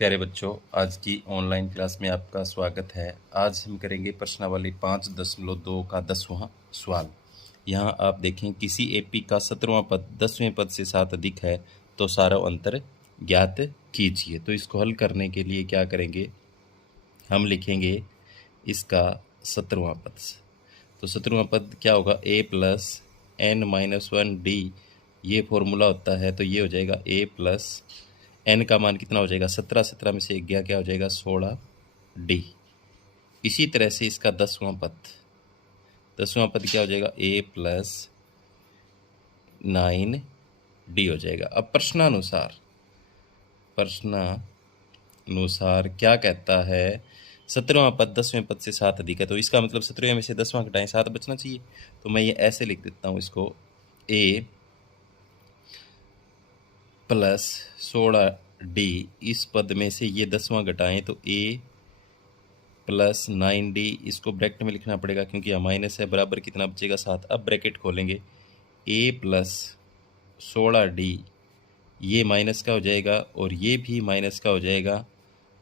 प्यारे बच्चों, आज की ऑनलाइन क्लास में आपका स्वागत है। आज हम करेंगे प्रश्नावली 5.2 का 10वां सवाल। यहाँ आप देखें, किसी एपी का 17वां पद 10वें पद से 7 अधिक है तो सारा अंतर ज्ञात कीजिए। तो इसको हल करने के लिए क्या करेंगे, हम लिखेंगे इसका 17वां पद। तो 17वां पद क्या होगा, a plus N minus 1 D, ये फॉर्मूला होता है। तो ये हो जाएगा a प्लस एन का मान कितना हो जाएगा 17, 17 में से एक गया, क्या हो जाएगा 16 डी। इसी तरह से इसका 10वां पद क्या हो जाएगा, a प्लस 9 डी हो जाएगा। अब प्रश्नानुसार क्या कहता है, 17वां पद 10वें पद से 7 अधिक है, तो इसका मतलब 17वें में से 10वां घटाएं 7 बचना चाहिए। तो मैं ये ऐसे लिख देता हूँ इसको, a प्लस 16 डी, इस पद में से ये 10वां घटाएं तो a प्लस 9 डी, इसको ब्रैकेट में लिखना पड़ेगा क्योंकि यहाँ माइनस है, बराबर कितना बचेगा 7। अब ब्रैकेट खोलेंगे, a प्लस 16 डी, ये माइनस का हो जाएगा और ये भी माइनस का हो जाएगा,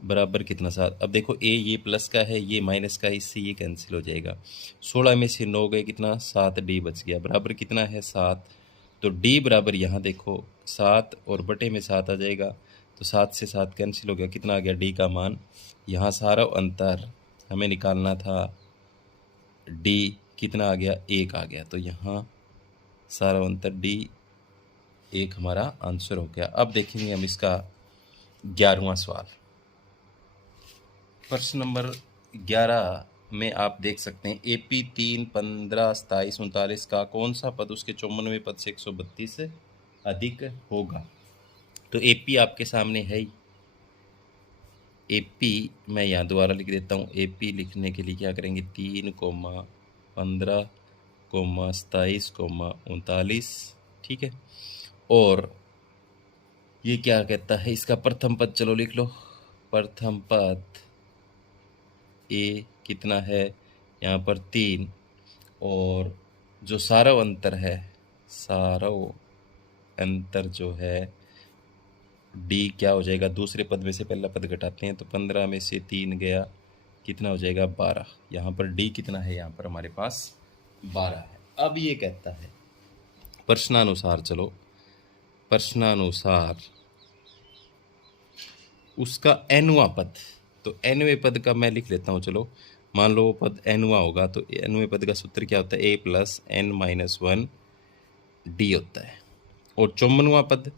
बराबर कितना 7। अब देखो a ये प्लस का है, ये माइनस का है, इससे ये कैंसिल हो जाएगा। 16 में से 9 गए, कितना 7 डी बच गया, बराबर कितना है 7। तो d बराबर यहाँ देखो 7 और बटे में 7 आ जाएगा, तो 7 से 7 कैंसिल हो गया, कितना आ गया d का मान। यहाँ सारा अंतर हमें निकालना था, d कितना आ गया 1 आ गया, तो यहाँ सारा अंतर d 1 हमारा आंसर हो गया। अब देखेंगे हम इसका 11वां सवाल। प्रश्न नंबर 11 में आप देख सकते हैं, AP 3, 15, 27, 39 का कौन सा पद उसके 54वें पद से 132 अधिक होगा। तो AP आपके सामने है ही। AP मैं यहाँ दोबारा लिख देता हूँ। AP लिखने के लिए क्या करेंगे, 3, 15, 27, 39, ठीक है। और ये क्या कहता है, इसका प्रथम पद चलो लिख लो। प्रथम पद a कितना है यहाँ पर 3, और जो सारव अंतर है, सारव अंतर जो है d क्या हो जाएगा, दूसरे पद में से पहला पद घटाते हैं तो 15 में से 3 गया, कितना हो जाएगा 12। यहाँ पर d कितना है, यहाँ पर हमारे पास 12 है। अब ये कहता है प्रश्नानुसार, चलो प्रश्नानुसार उसका nवां पद, तो nवें पद का मैं लिख लेता हूँ। चलो मान लो वो पद nवां होगा, तो nवें पद का सूत्र क्या होता है, a plus N minus 1 D होता है। और 54वां पद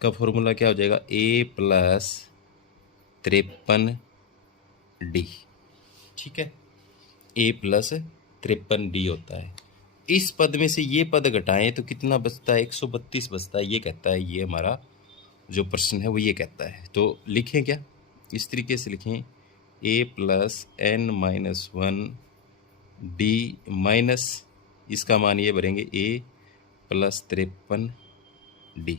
का फॉर्मूला क्या हो जाएगा, a प्लस 53 डी, ठीक है, a प्लस 53 डी होता है। इस पद में से ये पद घटाएं तो कितना बचता है, 132 बचता है। ये कहता है, ये हमारा जो प्रश्न है वो ये कहता है। तो लिखें क्या, इस तरीके से लिखें, a plus N minus 1 D minus, इसका मान ये भरेंगे a प्लस 53 डी,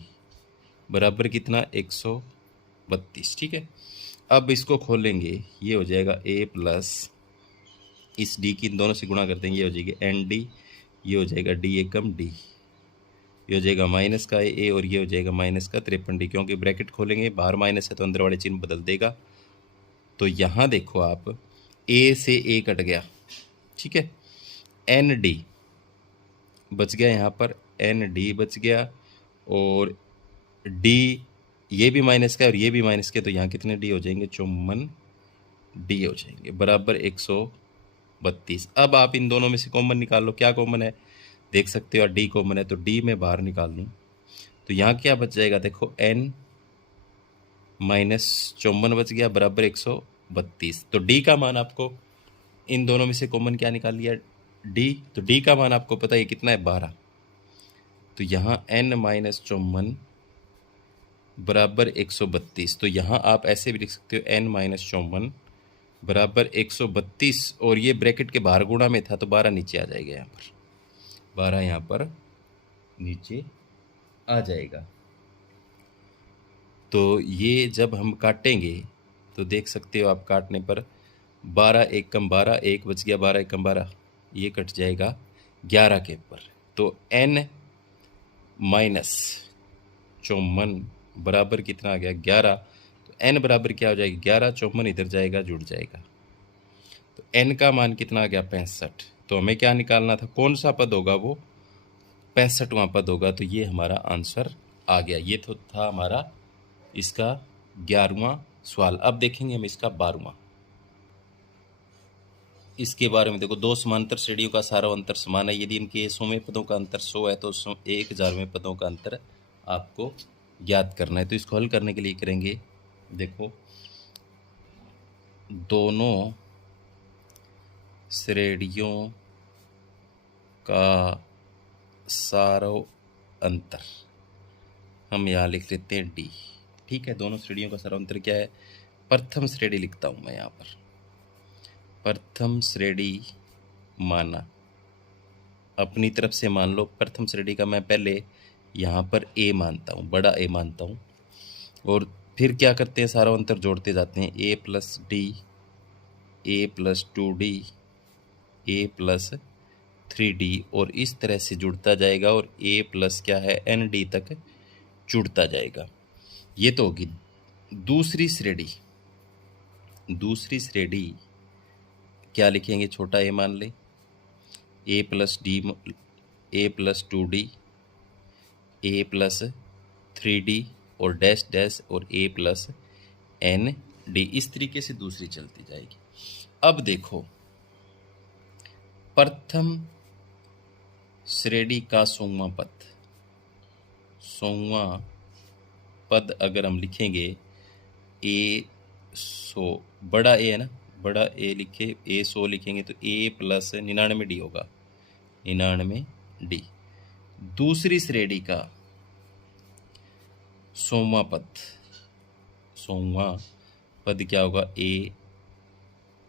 बराबर कितना 132, ठीक है। अब इसको खोलेंगे, ये हो जाएगा a प्लस, इस d की इन दोनों से गुणा कर देंगे, ये हो जाएगी एन डी, ये हो जाएगा d एकम d, ये हो जाएगा माइनस का a और ये हो जाएगा माइनस का 53 डी, क्योंकि ब्रैकेट खोलेंगे बाहर माइनस है तो अंदर वाले चिन्ह बदल देगा। तो यहाँ देखो आप, a से a कट गया, ठीक है, एन डी बच गया, यहाँ पर एन डी बच गया, और d ये भी माइनस का और ये भी माइनस का, तो यहाँ कितने d हो जाएंगे, 54 डी हो जाएंगे, बराबर 132। अब आप इन दोनों में से कॉमन निकाल लो, क्या कॉमन है देख सकते हो, d कॉमन है, तो d में बाहर निकाल लूँ तो यहाँ क्या बच जाएगा, देखो n माइनस 54 बच गया, बराबर 132। तो d का मान आपको, इन दोनों में से कॉमन क्या निकाल लिया, d, तो d का मान आपको पता है कितना है, 12। तो यहाँ n माइनस 54 बराबर 132। तो यहाँ आप ऐसे भी लिख सकते हो, n माइनस 54 बराबर 132, और ये ब्रैकेट के बाहर गुणा में था तो 12 नीचे आ जाएगा, यहाँ पर 12 यहाँ पर नीचे आ जाएगा। तो ये जब हम काटेंगे तो देख सकते हो आप, काटने पर 12 एक कम 12, 1 बच गया, 12 एक कम 12, ये कट जाएगा 11 के ऊपर। तो n माइनस 54 बराबर कितना आ गया 11। तो n बराबर क्या हो जाएगी 11, 54 इधर जाएगा जुड़ जाएगा। तो n का मान कितना आ गया 65। तो हमें क्या निकालना था, कौन सा पद होगा वो 65वां पद होगा। तो ये हमारा आंसर आ गया। ये तो था हमारा इसका 11वां सवाल। अब देखेंगे हम इसका 12वां। इसके बारे में देखो, दो समांतर श्रेणियों का सारा अंतर समान है। यदि इनके 100वें पदों का अंतर 100 है तो 1000वें पदों का अंतर आपको ज्ञात करना है। तो इसको हल करने के लिए करेंगे, देखो दोनों श्रेणियों का सारा अंतर हम यहाँ लिख लेते हैं डी। ठीक है, दोनों श्रेणियों का सारा अंतर क्या है, प्रथम श्रेणी लिखता हूँ मैं यहाँ पर। प्रथम श्रेणी माना, अपनी तरफ से मान लो प्रथम श्रेणी का मैं पहले यहाँ पर ए मानता हूँ, बड़ा ए मानता हूँ। और फिर क्या करते हैं, सारा अंतर जोड़ते जाते हैं, ए प्लस डी, ए प्लस 2d, ए प्लस 3d, और इस तरह से जुड़ता जाएगा और ए प्लस क्या है nd तक जुड़ता जाएगा। ये तो होगी दूसरी श्रेणी। दूसरी श्रेणी क्या लिखेंगे, छोटा ए मान ले, ए प्लस डी, ए प्लस 2d, ए प्लस 3d और डैश डैश और ए प्लस nd। इस तरीके से दूसरी चलती जाएगी। अब देखो प्रथम श्रेणी का 100वां पद, 100वां पद अगर हम लिखेंगे ए 100, बड़ा ए है ना, बड़ा ए लिखे, ए 100 लिखेंगे तो ए प्लस 99d होगा, 99d। दूसरी श्रेणी का 100वां पद, 100वां पद क्या होगा, ए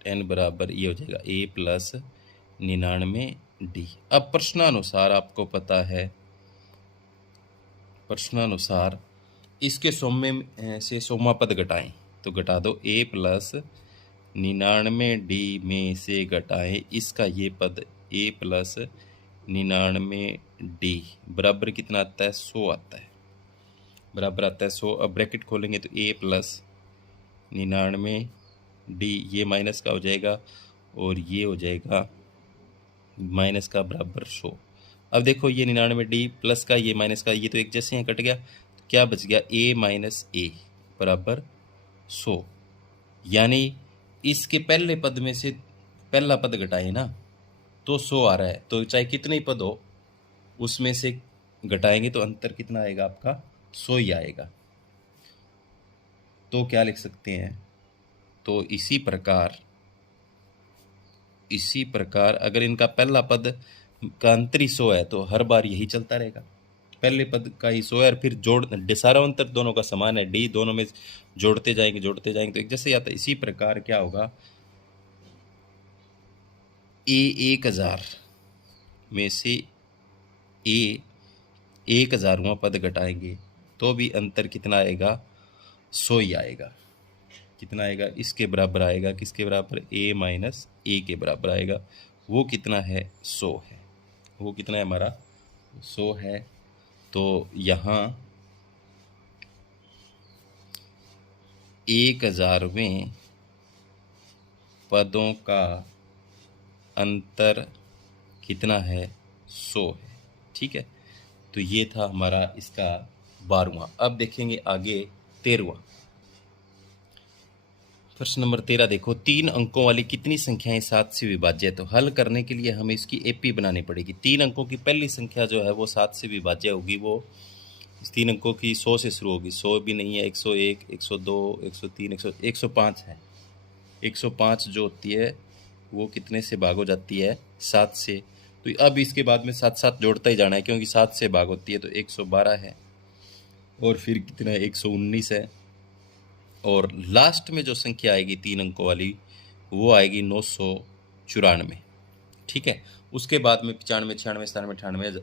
n बराबर ये हो जाएगा ए प्लस 99d। अब प्रश्नानुसार आपको पता है, प्रश्नानुसार इसके 100 से 100वां पद घटाएं तो घटा दो, ए प्लस 99d में से घटाएं इसका ये पद ए प्लस 99d बराबर कितना आता है 100 आता है, बराबर आता है 100। अब ब्रैकेट खोलेंगे तो ए प्लस 99d, ये माइनस का हो जाएगा और ये हो जाएगा माइनस का बराबर 100। अब देखो ये 99d प्लस का ये माइनस का, ये तो एक जैसे यहाँ कट गया, तो क्या बच गया a माइनस ए बराबर 100। यानी इसके पहले पद में से पहला पद घटाए ना तो 100 आ रहा है, तो चाहे कितने ही पद हो उसमें से घटाएंगे तो अंतर कितना आएगा आपका 100 ही आएगा। तो क्या लिख सकते हैं, तो इसी प्रकार अगर इनका पहला पद का अंतर ही 100 है तो हर बार यही चलता रहेगा, पहले पद का ही 100 है, और फिर जोड़ सारा अंतर दोनों का समान है, डी दोनों में जोड़ते जाएंगे तो एक जैसे आता है। इसी प्रकार क्या होगा, ए 1000 में से ए 1000वां पद घटाएंगे तो भी अंतर कितना आएगा 100 ही आएगा। कितना आएगा, इसके बराबर आएगा, किसके बराबर, a माइनस ए के बराबर आएगा। वो कितना है 100 है, वो कितना है हमारा 100 है। तो यहाँ 1000वें पदों का अंतर कितना है 100 है। ठीक है, तो ये था हमारा इसका 12वां। अब देखेंगे आगे 13वां। प्रश्न नंबर 13 देखो, 3 अंकों वाली कितनी संख्याएं 7 से विभाज्य है। तो हल करने के लिए हमें इसकी एपी बनानी पड़ेगी। 3 अंकों की पहली संख्या जो है वो 7 से विभाज्य होगी, वो इस 3 अंकों की 100 से शुरू होगी, 100 भी नहीं है, 101, 102, 103, 105 है। 105 जो होती है वो कितने से भाग हो जाती है 7 से। तो अब इसके बाद में 7 7 जोड़ता ही जाना है, क्योंकि 7 से भाग होती है, तो 112 है, और फिर कितना है 119 है, और लास्ट में जो संख्या आएगी 3 अंकों वाली वो आएगी 994। ठीक है, उसके बाद में 95, 96, 97, 98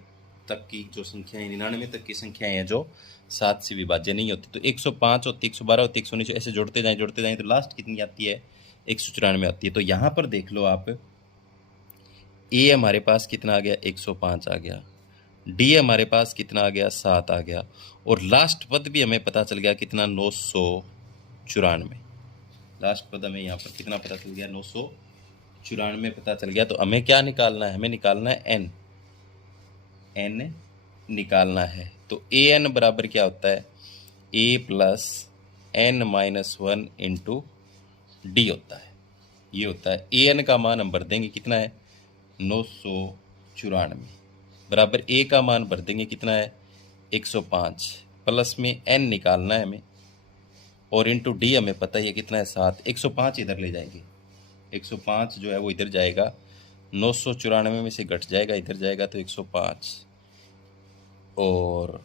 तक की जो संख्याएं, 99 तक की संख्याएं हैं जो 7 से विभाज्य नहीं होती। तो 105 होती, 112 होती, 119, ऐसे जोड़ते जाएं तो लास्ट कितनी आती है 194 आती है। तो यहाँ पर देख लो आप, ए हमारे पास कितना आ गया 105 आ गया, डी हमारे पास कितना आ गया 7 आ गया, और लास्ट पद भी हमें पता चल गया कितना 994 994। लास्ट पद हमें यहाँ पर कितना पता चल गया, 994 पता चल गया। तो हमें क्या निकालना है, हमें निकालना है एन, एन निकालना है। तो ए एन बराबर क्या होता है, A plus N minus one into D होता है। ये होता है ए एन का मान हम भर देंगे कितना है 994, बराबर ए का मान भर देंगे कितना है 105, प्लस में एन निकालना है हमें, और इंटू डी हमें पता ही है कितना है 7। 105 इधर ले जाएंगे, 105 जो है वो इधर जाएगा, 994 में से घट जाएगा, इधर जाएगा तो 105, और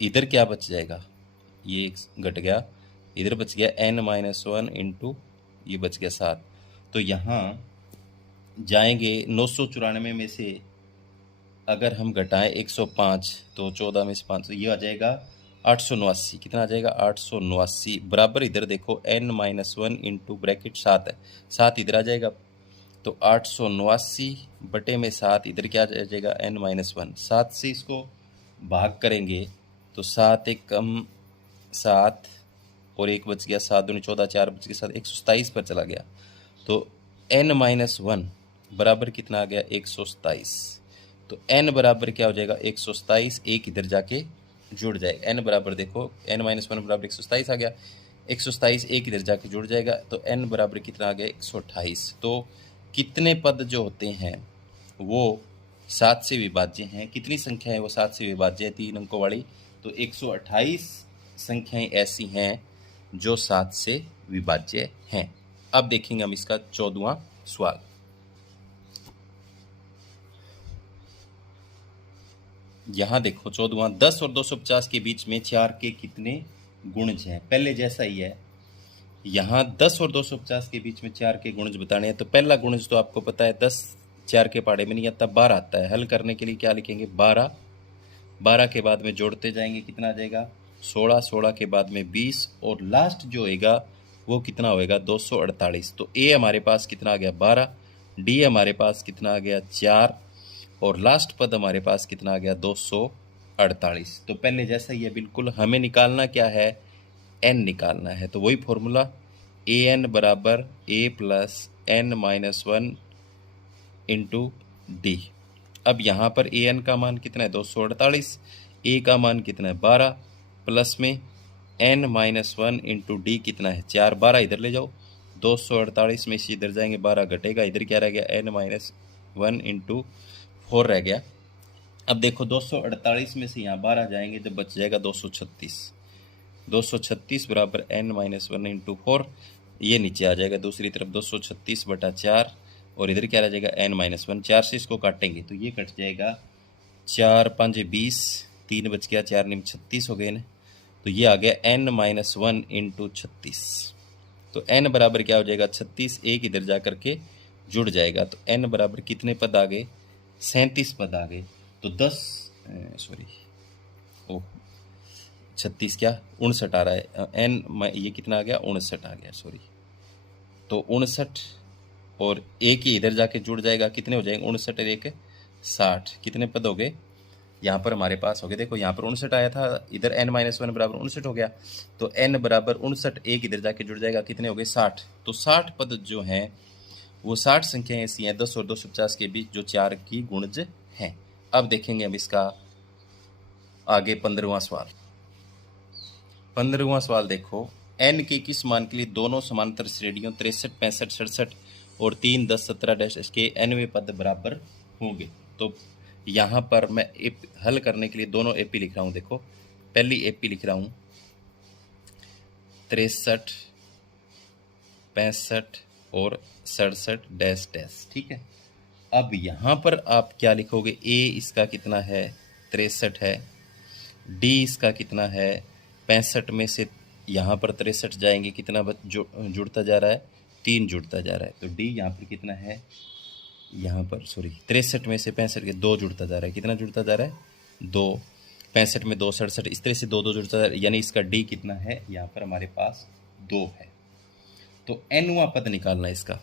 इधर क्या बच जाएगा, ये घट गया, इधर बच गया एन माइनस वन इंटू ये बच गया 7। तो यहाँ जाएंगे 994 में से अगर हम घटाएं 105 तो 14 में से 5 तो ये आ जाएगा 889। कितना आ जाएगा 889, बराबर इधर देखो n minus one into bracket 7 है, 7 इधर आ जाएगा, तो 889 बटे में 7 इधर क्या आ जाएगा n माइनस वन। 7 से इसको भाग करेंगे तो 7 एक कम 7 और एक बच गया, 7 दूनी 14, 4 बच गया 7, 127 पर चला गया। तो n माइनस वन बराबर कितना आ गया 127। तो n बराबर क्या हो जाएगा 127, एक इधर जाके जुड़ जाएगा, n बराबर देखो n माइनस वन बराबर 127 आ गया, 127 एक इधर जाके जुड़ जाएगा, तो n बराबर कितना आ गया 128। तो कितने पद जो होते हैं वो 7 से विभाज्य हैं, कितनी संख्या है वो 7 से विभाज्य है 3 अंकों वाली, तो 128 संख्याएं ऐसी हैं जो 7 से विभाज्य हैं। अब देखेंगे हम इसका 14वां सवाल। यहाँ देखो 14वां, 10 और 250 के बीच में 4 के कितने गुणज हैं। पहले जैसा ही है, यहाँ 10 और 250 के बीच में 4 के गुणज बताने हैं। तो पहला गुणज तो आपको पता है 10 4 के पहाड़े में नहीं आता, 12 आता है। हल करने के लिए क्या लिखेंगे 12, 12 के बाद में जोड़ते जाएंगे, कितना आ जाएगा 16, 16 के बाद में 20, और लास्ट जो होएगा वो कितना होएगा 248। तो ए हमारे पास कितना आ गया 12, डी हमारे पास कितना आ गया 4, और लास्ट पद हमारे पास कितना आ गया 248। तो पहले जैसा ही है बिल्कुल, हमें निकालना क्या है एन निकालना है। तो वही फॉर्मूला ए एन बराबर A plus N minus one into D. अब यहाँ पर ए एन का मान कितना है 248, ए का मान कितना है 12, प्लस में N minus one into D कितना है 4, 12 इधर ले जाओ, 248 में से इधर जाएंगे 12 घटेगा, इधर क्या रह गया एन माइनस वन इंटू 4 रह गया। अब देखो 248 में से यहाँ 12 जाएंगे जब बच जाएगा 236, 236 बराबर एन माइनस वन इंटू 4, ये नीचे आ जाएगा दूसरी तरफ 236 बटा 4, और इधर क्या रह जाएगा एन माइनस वन। 4 से इसको काटेंगे तो ये कट जाएगा, 4 5 20, 3 बच गया, 4 निम 36 हो गए ना। तो ये आ गया एन माइनस वन इंटू 36। तो एन बराबर क्या हो जाएगा 36, एक इधर जा करके जुड़ जाएगा, तो एन बराबर कितने पद आ गए 37 पद आ गए। तो 36 क्या 59 आ रहा है, एन ये कितना आ गया 59 आ गया, सॉरी। तो 59 और एक ही इधर जाके जुड़ जाएगा, कितने हो जाएंगे 59 और एक 60, कितने पद हो गए यहाँ पर हमारे पास हो गए। देखो यहाँ पर 59 आया था, इधर n माइनस वन बराबर 59 हो गया, तो n बराबर 59, एक इधर जाके जुड़ जाएगा, कितने हो गए 60। तो 60 पद जो हैं वो 60 संख्याएं ऐसी हैं 10 और 250 के बीच जो 4 की गुणज हैं। अब देखेंगे हम इसका आगे 15वां सवाल। 15वां सवाल देखो, n के किस मान के लिए दोनों समांतर श्रेणियों 63, 65, 67 और 3, 10, 17 डैश के nवें पद बराबर होंगे। तो यहाँ पर मैं हल करने के लिए दोनों एपी लिख रहा हूँ। देखो पहली एपी लिख रहा हूँ 63, 65 और 67 डैश डैश, ठीक है। अब यहाँ पर आप क्या लिखोगे, ए इसका कितना है 63 है, डी इसका कितना है 65 में से यहाँ पर 63 जाएंगे, कितना जुड़ता जा रहा है 3 जुड़ता जा रहा है। तो डी यहाँ पर कितना है, यहाँ पर सॉरी 63 में से 65 के 2 जुड़ता जा रहा है, कितना जुड़ता जा रहा है 2, 65 में 2 67, इस तरह से 2 2 जुड़ता जा रहा है, यानी इसका डी कितना है यहाँ पर हमारे पास 2 है। तो एनवां पद निकालना है इसका,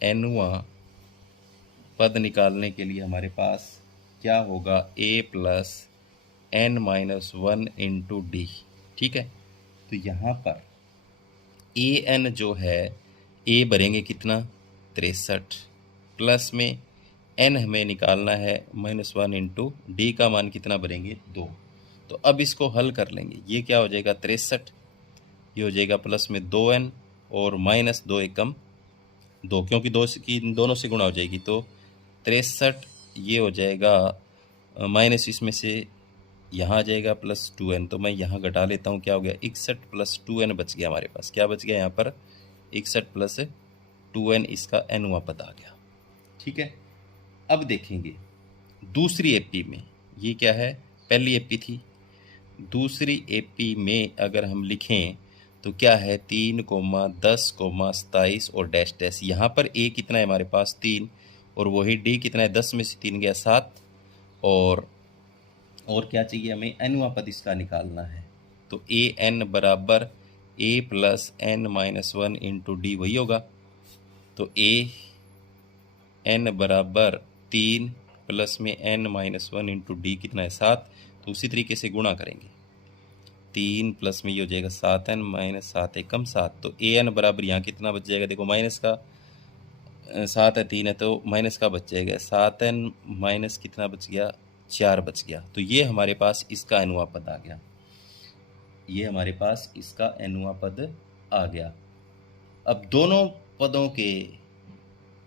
एनवां पद निकालने के लिए हमारे पास क्या होगा A plus N minus one into D, ठीक है। तो यहाँ पर ए एन जो है, ए भरेंगे कितना 63, प्लस में एन हमें निकालना है -1 इंटू डी का मान कितना भरेंगे 2। तो अब इसको हल कर लेंगे, ये क्या हो जाएगा 63, ये हो जाएगा प्लस में 2n और -2 एकम 2, क्योंकि 2 की दोनों से गुणा हो जाएगी, तो 63 ये हो जाएगा माइनस इसमें से यहाँ आ जाएगा +2n, तो मैं यहाँ घटा लेता हूँ, क्या हो गया 61 + 2n बच गया हमारे पास, क्या बच गया यहाँ पर 61 + 2n, इसका nवां पद आ गया। ठीक है, अब देखेंगे दूसरी एपी में, ये क्या है, पहली एपी थी, दूसरी एपी में अगर हम लिखें तो क्या है 3, 10, 27 और डैश डैश। यहाँ पर ए कितना है हमारे पास 3, और वही डी कितना है 10 में से 3 गया 7, और क्या चाहिए हमें nवां पद इसका निकालना है। तो ए एन बराबर a + n-1 इंटू डी वही होगा। तो ए एन बराबर 3 प्लस में n-1 इंटू डी कितना है 7, तो उसी तरीके से गुणा करेंगे, 3 प्लस में ये हो जाएगा 7n -7 एकम 7। तो ए एन बराबर यहाँ कितना बच जाएगा, देखो माइनस का 7 है 3 है तो माइनस का बच जाएगा 7n माइनस कितना बच गया 4 बच गया। तो ये हमारे पास इसका nवां पद आ गया, ये हमारे पास इसका nवां पद आ गया। अब दोनों पदों के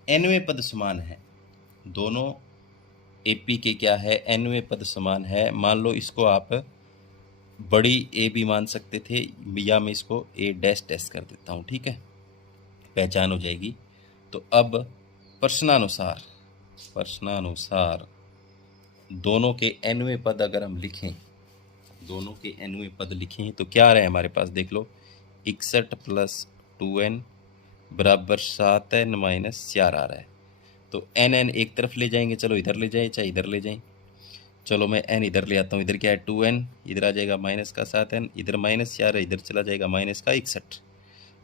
nवें पद समान है, दोनों एपी के क्या है nवें पद समान है। मान लो इसको आप बड़ी ए भी मान सकते थे, या मैं इसको ए डैश डैश कर देता हूँ, ठीक है, पहचान हो जाएगी। तो अब प्रश्नानुसार दोनों के nवें पद अगर हम लिखें, दोनों के nवें पद लिखें तो क्या आ रहा है हमारे पास, देख लो 61 + 2n बराबर 7n - 4 आ रहा है। तो n एक तरफ ले जाएंगे, चलो इधर ले जाए चाहे इधर ले जाएं, चलो मैं n इधर ले आता हूँ, इधर क्या है 2n, इधर आ जाएगा माइनस का 7n, इधर -4 है, इधर चला जाएगा माइनस का 61।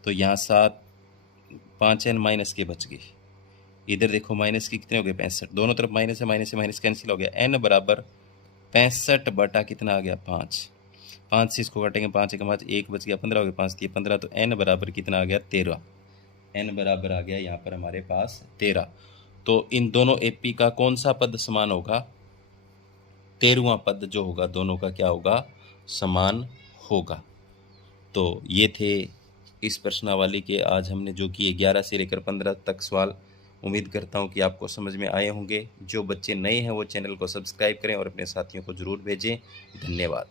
तो यहाँ 7 5n माइनस के बच गए, इधर देखो माइनस के कितने हो गए 65, दोनों तरफ माइनस है, माइनस से माइनस कैंसिल हो गया। n बराबर 65 बटा कितना आ गया 5, 5 से इसको काटेंगे 5 एक 5, 1 बच गया 15 हो गया, 5 दिए 15, तो n बराबर कितना आ गया 13, n बराबर आ गया यहाँ पर हमारे पास 13। तो इन दोनों एपी का कौन सा पद समान होगा, 13वां पद जो होगा दोनों का क्या होगा, समान होगा। तो ये थे इस प्रश्नावली के आज हमने जो किए 11 से लेकर 15 तक सवाल। उम्मीद करता हूँ कि आपको समझ में आए होंगे। जो बच्चे नए हैं वो चैनल को सब्सक्राइब करें और अपने साथियों को ज़रूर भेजें। धन्यवाद।